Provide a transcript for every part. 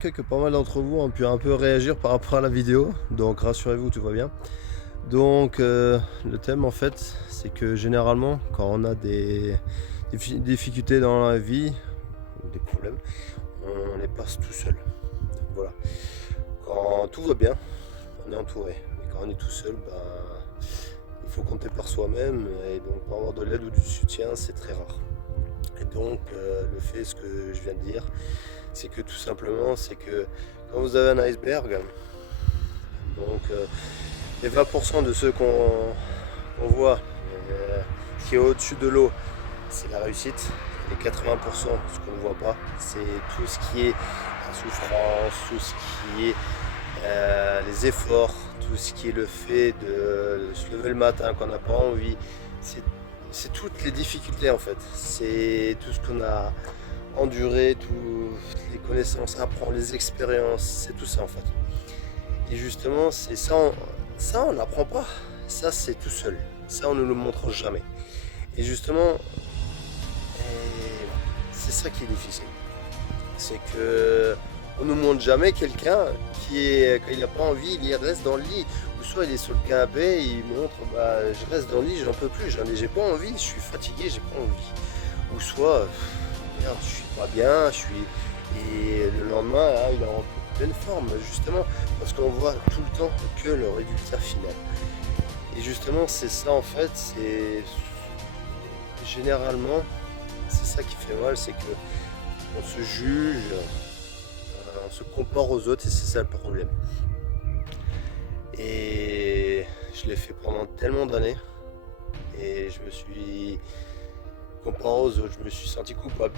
Que pas mal d'entre vous ont pu un peu réagir par rapport à la vidéo, donc rassurez-vous, tout va bien. Donc le thème en fait, c'est que généralement quand on a des difficultés dans la vie, ou des problèmes, on les passe tout seul. Voilà. Quand tout va bien, on est entouré. Mais quand on est tout seul, il faut compter par soi-même et donc pour avoir de l'aide ou du soutien, c'est très rare. Et donc le fait, ce que je viens de dire, c'est que tout simplement, c'est que quand vous avez un iceberg, donc les 20% de ceux qu'on voit, qui est au-dessus de l'eau, c'est la réussite. Les 80%, ce qu'on ne voit pas, c'est tout ce qui est la souffrance, tout ce qui est les efforts, tout ce qui est le fait de se lever le matin quand on n'a pas envie. C'est toutes les difficultés en fait. C'est tout ce qu'on a enduré, toutes les connaissances à apprendre, les expériences, c'est tout ça en fait. Et justement, c'est ça, on n'apprend pas. Ça, c'est tout seul. Ça, on ne le montre jamais. Et justement, c'est ça qui est difficile. C'est que on ne nous montre jamais quelqu'un quand il n'a pas envie, il reste dans le lit. Ou soit il est sur le canapé, il montre, je reste dans le lit, j'en peux plus, j'ai pas envie, je suis fatigué, j'ai pas envie. Ou soit, merde, je suis pas bien, Et le lendemain, là, il est en pleine forme, justement, parce qu'on voit tout le temps que le résultat final. Et justement, c'est ça en fait, c'est généralement, c'est ça qui fait mal, c'est que on se juge, on se compare aux autres et c'est ça le problème. Et je l'ai fait pendant tellement d'années et je me suis comparé aux autres, je me suis senti coupable,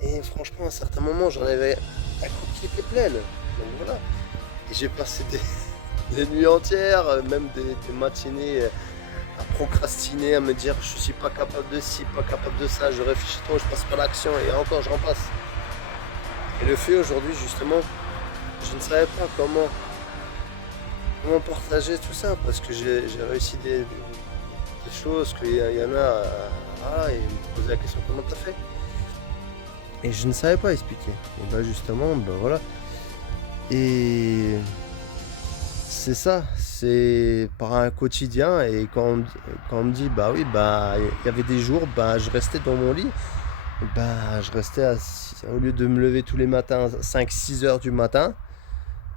et franchement à un certain moment j'en avais la coupe qui était pleine. Donc voilà. Et j'ai passé des nuits entières, même des matinées à procrastiner, à me dire je suis pas capable de ci, pas capable de ça, je réfléchis trop, je passe pas l'action et encore j'en passe. Et le fait aujourd'hui justement, je ne savais pas comment partager tout ça parce que j'ai réussi des choses qu'il y en a, voilà, et me poser la question comment t'as fait. Et je ne savais pas expliquer. Et justement, voilà. Et c'est ça, c'est par un quotidien. Et quand on me dit, oui, il y avait des jours, je restais dans mon lit. Je restais au lieu de me lever tous les matins, 5-6 heures du matin,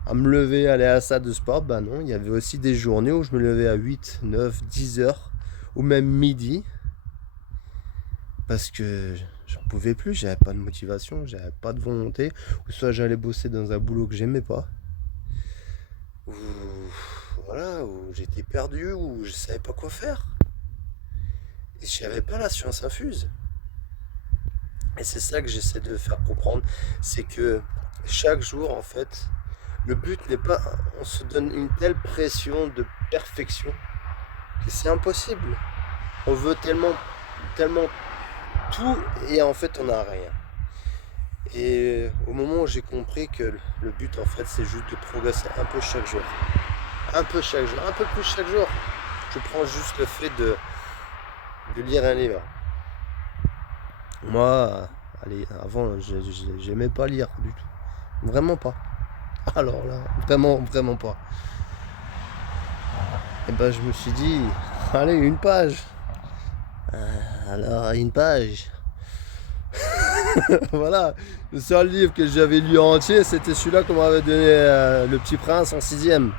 à me lever, aller à la salle de sport, non, il y avait aussi des journées où je me levais à 8, 9, 10 heures, ou même midi, parce que j'en pouvais plus, j'avais pas de motivation, j'avais pas de volonté, ou soit j'allais bosser dans un boulot que j'aimais pas, ou voilà, où j'étais perdu, ou je savais pas quoi faire. Et j'avais pas la science infuse. Et c'est ça que j'essaie de faire comprendre, c'est que chaque jour, en fait, le but n'est pas, on se donne une telle pression de perfection que c'est impossible. On veut tellement tout et en fait on n'a rien. Et au moment où j'ai compris que le but en fait c'est juste de progresser un peu chaque jour, un peu chaque jour, un peu plus chaque jour, je prends juste le fait de lire un livre. Moi, allez, avant j'aimais pas lire du tout, vraiment pas. Alors là, vraiment pas. Et je me suis dit, allez, une page. Alors, une page. Voilà, le seul livre que j'avais lu en entier, c'était celui-là qu'on m'avait donné, Le Petit Prince en 6ème.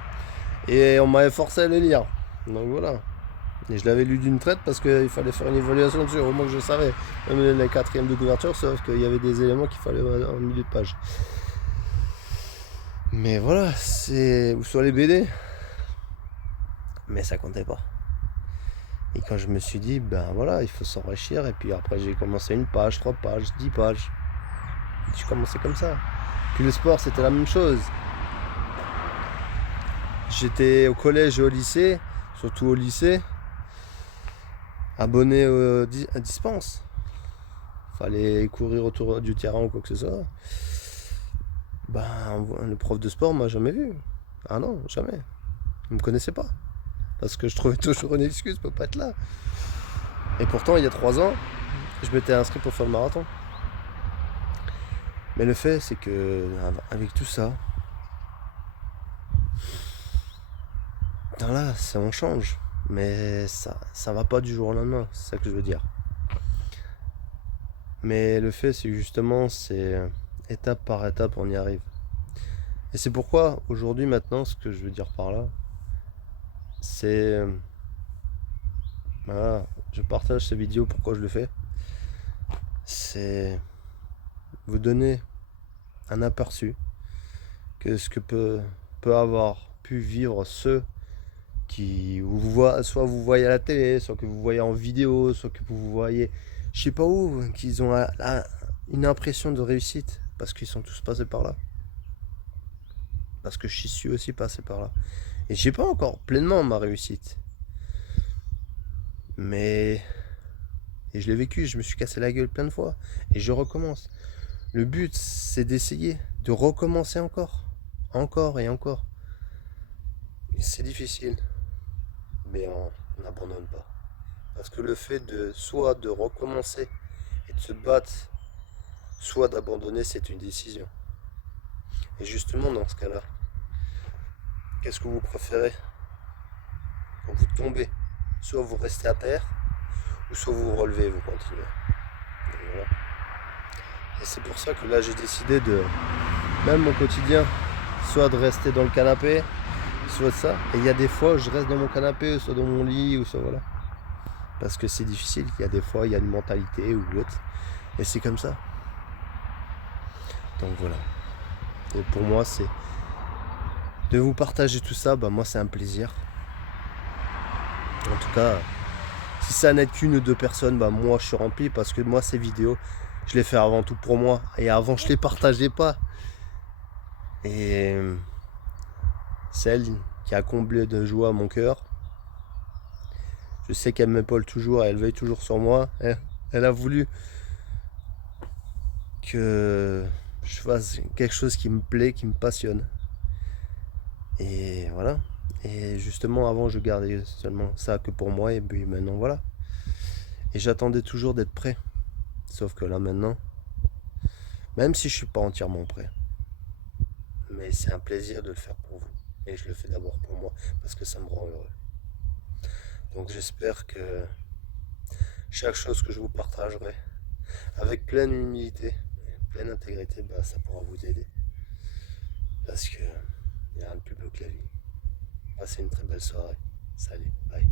Et on m'avait forcé à le lire. Donc voilà. Et je l'avais lu d'une traite parce qu'il fallait faire une évaluation dessus, au moins que je savais. Même les 4e de couverture, sauf qu'il y avait des éléments qu'il fallait en milieu de page. Mais voilà, ou sur les BD. Mais ça comptait pas. Et quand je me suis dit, voilà, il faut s'enrichir. Et puis après, j'ai commencé une page, 3 pages, 10 pages. J'ai commencé comme ça. Puis le sport, c'était la même chose. J'étais au collège et au lycée, surtout au lycée, abonné à dispense. Fallait courir autour du terrain ou quoi que ce soit. Le prof de sport m'a jamais vu. Ah non, jamais. Il me connaissait pas. Parce que je trouvais toujours une excuse pour pas être là. Et pourtant, il y a 3 ans, je m'étais inscrit pour faire le marathon. Mais le fait, c'est que avec tout ça, là, on change. Mais ça va pas du jour au lendemain, c'est ça que je veux dire. Mais le fait, c'est que justement, c'est étape par étape, on y arrive. Et c'est pourquoi, aujourd'hui, maintenant, ce que je veux dire par là, c'est... Voilà, je partage ces vidéos, pourquoi je le fais. C'est vous donner un aperçu que ce que peut avoir pu vivre ceux qui vous voient, soit vous voyez à la télé, soit que vous voyez en vidéo, soit que vous voyez, je sais pas où, qu'ils ont une impression de réussite parce qu'ils sont tous passés par là. Parce que je suis aussi passé par là. Et j'ai pas encore pleinement ma réussite. Mais et je l'ai vécu, je me suis cassé la gueule plein de fois. Et je recommence. Le but, c'est d'essayer de recommencer encore. Encore et encore. C'est difficile. Mais on n'abandonne pas. Parce que le fait de soit de recommencer et de se battre, soit d'abandonner, c'est une décision. Et justement, dans ce cas-là, qu'est-ce que vous préférez quand vous tombez? Soit vous restez à terre, ou soit vous vous relevez et vous continuez. Et voilà. Et c'est pour ça que là, j'ai décidé de, même mon quotidien, soit de rester dans le canapé, soit de ça. Et il y a des fois, je reste dans mon canapé, soit dans mon lit, ou soit voilà. Parce que c'est difficile. Il y a des fois, il y a une mentalité ou l'autre. Et c'est comme ça. Donc voilà. Et pour moi, c'est de vous partager tout ça. Bah, moi, c'est un plaisir. En tout cas, si ça n'aide qu'une ou deux personnes, bah, moi, je suis rempli. Parce que moi, ces vidéos, je les fais avant tout pour moi. Et avant, je les partageais pas. Et celle qui a comblé de joie mon cœur, je sais qu'elle m'épaule toujours, elle veille toujours sur moi. Elle a voulu que je fasse quelque chose qui me plaît, qui me passionne. Et voilà. Et justement, avant, je gardais seulement ça que pour moi. Et puis maintenant, voilà. Et j'attendais toujours d'être prêt. Sauf que là, maintenant, même si je suis pas entièrement prêt, mais c'est un plaisir de le faire pour vous. Et je le fais d'abord pour moi, parce que ça me rend heureux. Donc j'espère que chaque chose que je vous partagerai, avec pleine humilité, pleine intégrité, bah, ça pourra vous aider. Parce que il n'y a rien de plus beau que la vie. Passez une très belle soirée. Salut, bye.